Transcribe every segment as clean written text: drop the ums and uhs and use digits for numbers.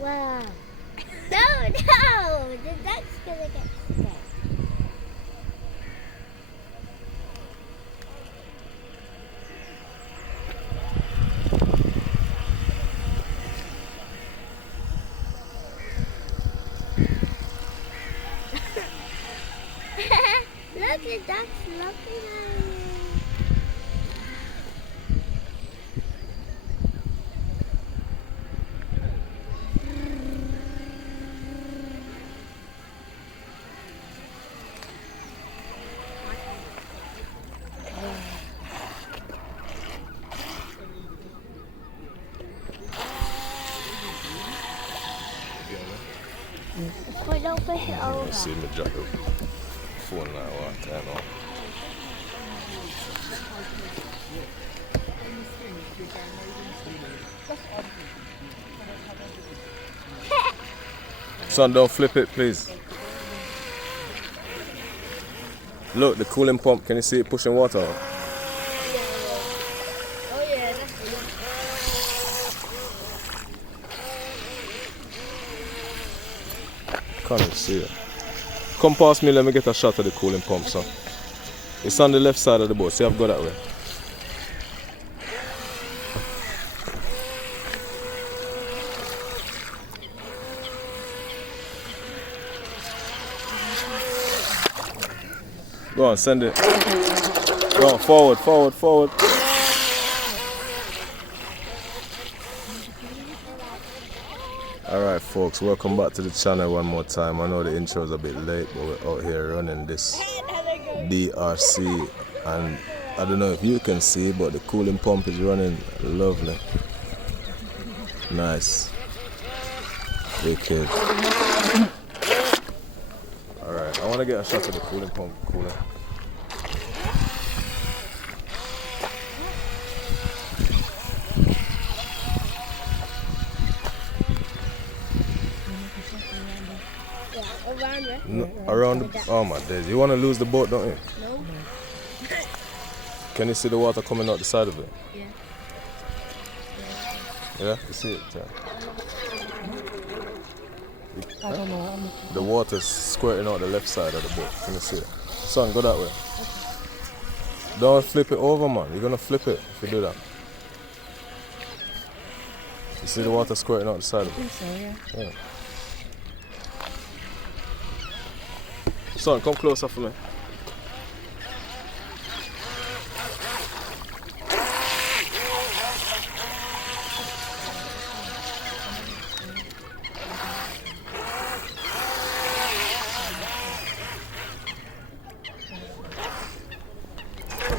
Wow. No, no! The duck's gonna get scared. Look, the duck's looking at you. Wait, don't push it over. See me drop the phone now, turn on. Son, don't flip it, please. Look, the cooling pump, can you see it pushing water out? Oh yeah, that's Can't even see it. Come past me, let me get a shot of the cooling pump, son. It's on the left side of the boat. See, I've got that way. Go on, send it. Go on, forward, forward, forward. Alright folks, welcome back to the channel one more time. I know the intro is a bit late, but we're out here running this DEERC, and I don't know if you can see, but the cooling pump is running lovely. Nice. Wicked. Alright, I want to get a shot of the cooling pump cooler. around there. No, around the, oh my days, you want to lose the boat, don't you? No. Can you see the water coming out the side of it? Yeah. Yeah, you see it? I don't know. The water's squirting out the left side of the boat. Can you see it? Son, go that way. Don't flip it over, man. You're gonna flip it if you do that. You see the water squirting out the side of I think so, yeah. it? Yeah. Son, come closer for me.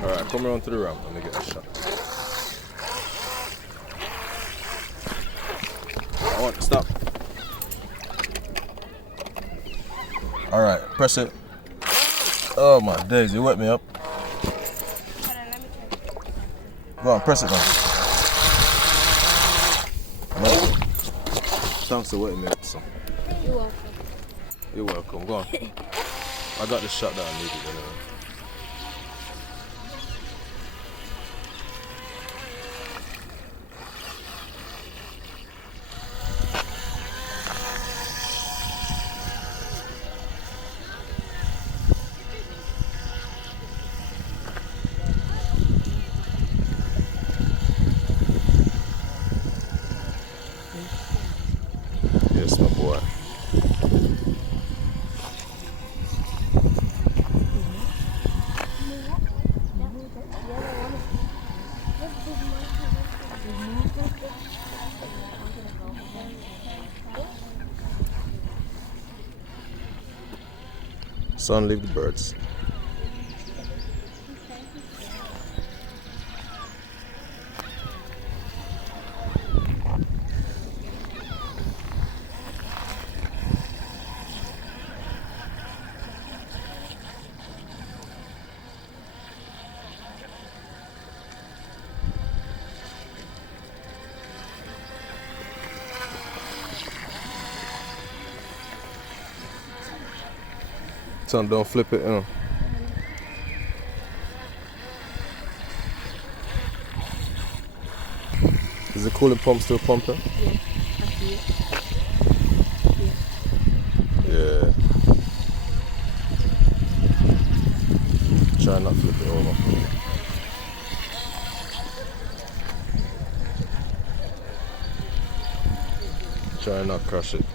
Alright, come around to the ramp. Let me get a shot. I want to stop. Alright, press it. Oh my days, you wet me up. Go on, press it now. No. Thanks for wetting me up, son. You're welcome. You're welcome. Go on. I got the shot that I needed anyway. Yes, my boy. Son, leave the birds. Son, don't flip it, you know. Is the cooling pump still pumping? Yeah, I see it. over. Try not crush it.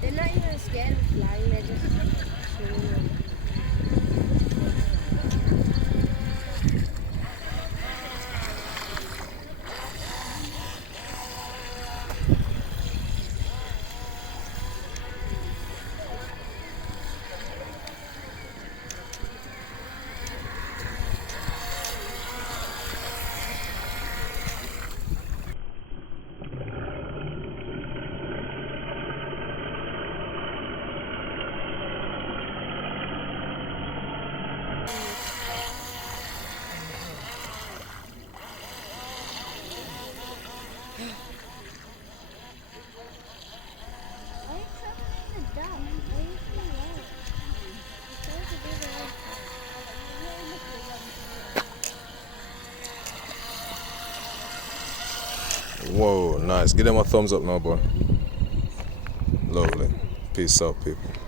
They're not even scared of flying, they're just chilling. Why are you traveling in the dark? Why are you so low? It's supposed to be the Whoa, nice. Give them a thumbs up now, boy. Lovely. Peace out, people.